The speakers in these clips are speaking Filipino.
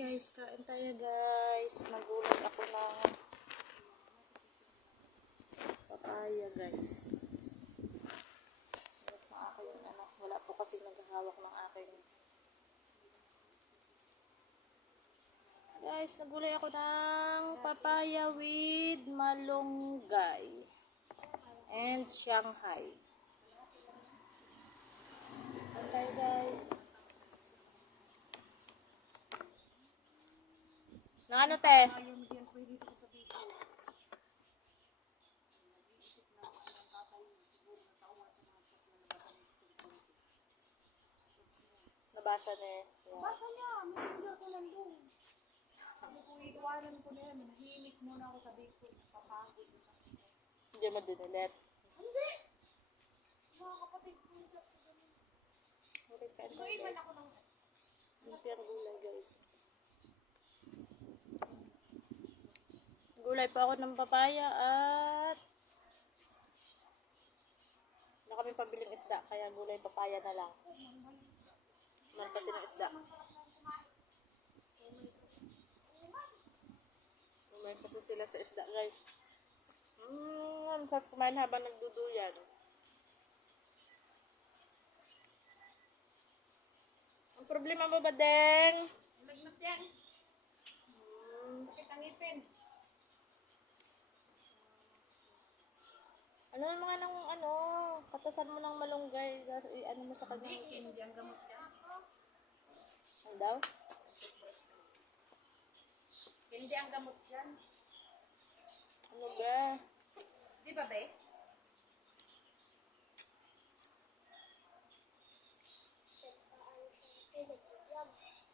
guys, kain tayo guys. Nagulat ako ng papaya guys. Wala po kasi naghahawak ng aking. Guys, nagulay ako ng papaya with malunggay and Shanghai. Kain tayo guys. Na ano te? Nabasa na eh. Nabasa niya, messenger ko nandun. Sabi ko, iiwanan ko na yan. Nahimik muna ako, sabi ko, papagod. Hindi mo dinilet. Hindi! Mga kapatid ko yung chat sa ganun. Guys, kain So, tayo iwan guys. ako ng... Lumpiang gulay guys. Gulay pa ako ng papaya at wala kami pabiling isda, kaya gulay papaya na lang. Man kasi ng isda. Umay kasi sila sa isda guys. Sarap kumain habang nagduduyan. Ang problema mo ba, Deng? Lagnat yan. Sakit ang ipin. Ano mga nang katasan mo ng malunggay, ano mo sa kanya? Hindi ang gamot yan. Ano daw? Hindi ang gamot yan. Ano ba? Di ba, be?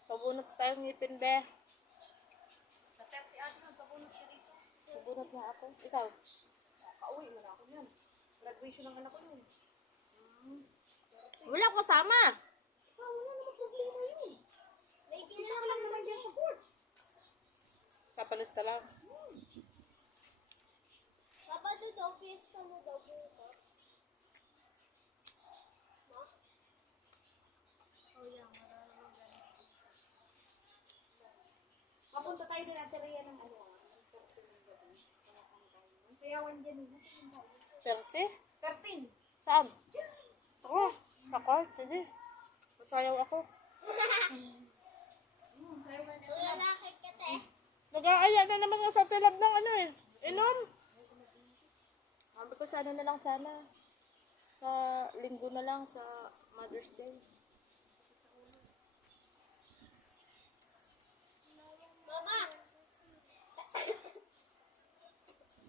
Pabunot tayong ngipin, be. Sa 30 ano, pabunot ka dito. Pabunot nga ako. Ikaw? Kauwi mo na ako yan. Graduation ng anak ko yun. Wala ko kasama. Wala naman problema yun. May ginawa lang naman yan sa board. Kapalista lang. Papa, do daw fiesta mo daw bukas. Ma? Oh, yeah, marami ganun. Papunta tayo din natin riyan ng ano. Ang sayawan dyan. 30? 13. Saan? Ako. Ako? Sige. Masayaw ako. Sayawan na. Lalaki ka, te. Nag-aaya na naman ako sa pilab ng ano eh. Inom. Sabi ko sa ano na lang sana. Sa linggo na lang sa Mother's Day. Mama!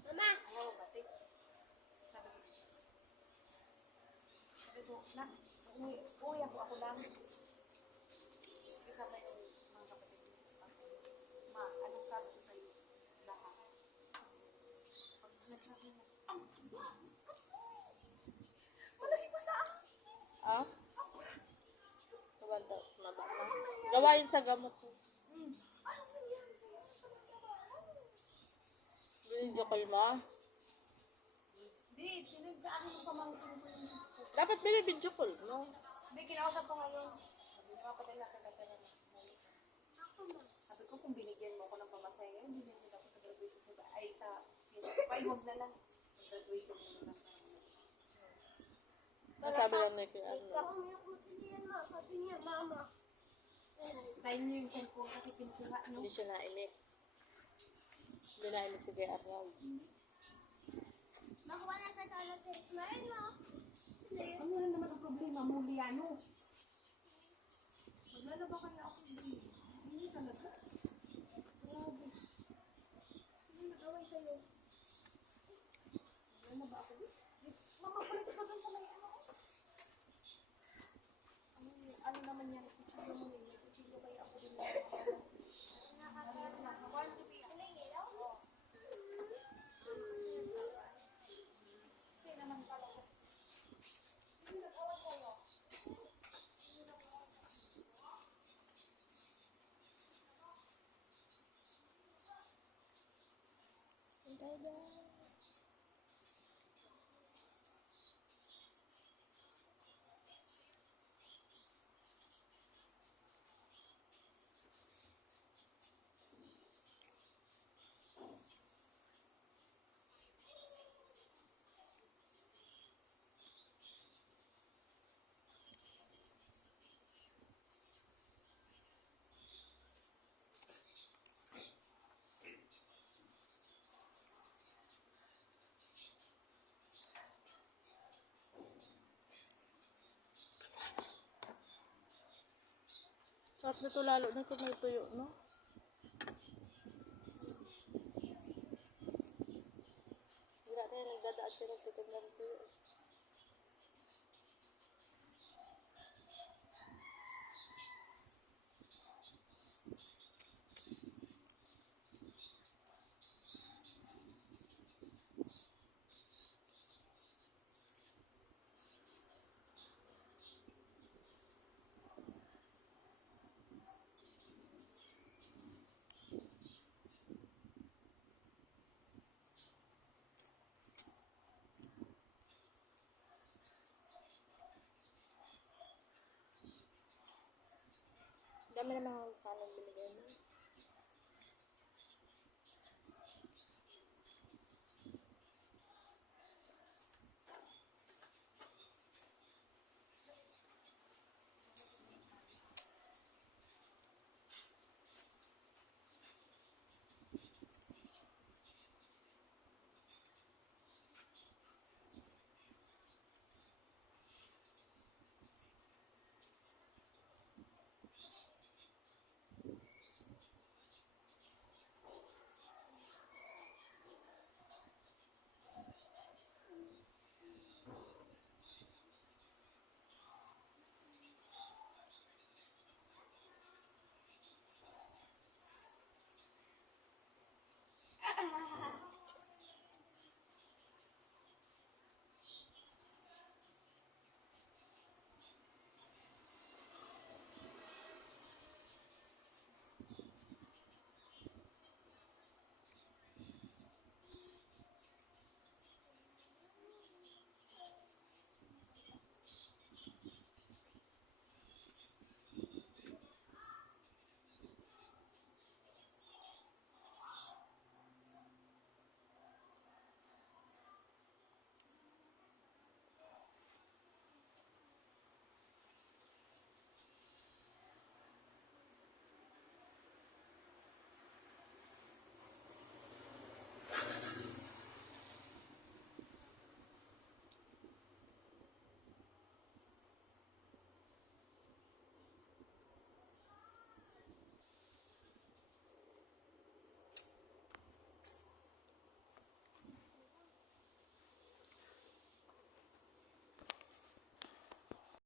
Mama! Oo, batik. Sabi ko, nak, uwi ako lang. Kasama yung mga kapatid ko. Ma, anong sabi ko sa'yo? Lahat. Pag nasabi mo, malaki pa sa akin. Ah? Mabanda. Gawain sa gamot ko. Video call mo? Di, sinag sa akin yung pamangkin ko yung... Dapat video call, no? Hindi, kinausap ko ngayon. Sabi ko, kapatid na kagagala na. Sabi ko, kung binigyan mo ako ng pamasaya ngayon, binigyan ako sa graduation sa... Ay, sa... Ay, huwag na lang. Graduation mo na lang. Nasabi lang na kay ano. Kami ako siniyan, ma. Sabi niya, mama. Tayo niyo yung cellphone kasi kinukuha niyo. Hindi siya nainik. Hindi nainik si kay Arnold. Makuha na sa salad eh. Smile mo. Ano na naman ang problema mo, Liano? Maglalaba kaya ako hindi. Hindi talaga. Grabe. Hindi nag-away sa'yo. Maglalaba ako din. Mamapalis ka dun sa may ano ko. Ano naman yan? Kuchilyo mo yun. May kuchilyo kaya ako din. Sarap nito lalo na kung may tuyo, no? Wala na yan, nagdadaan siya nagtitin ng tuyo. Dami namang kanin binigay mo.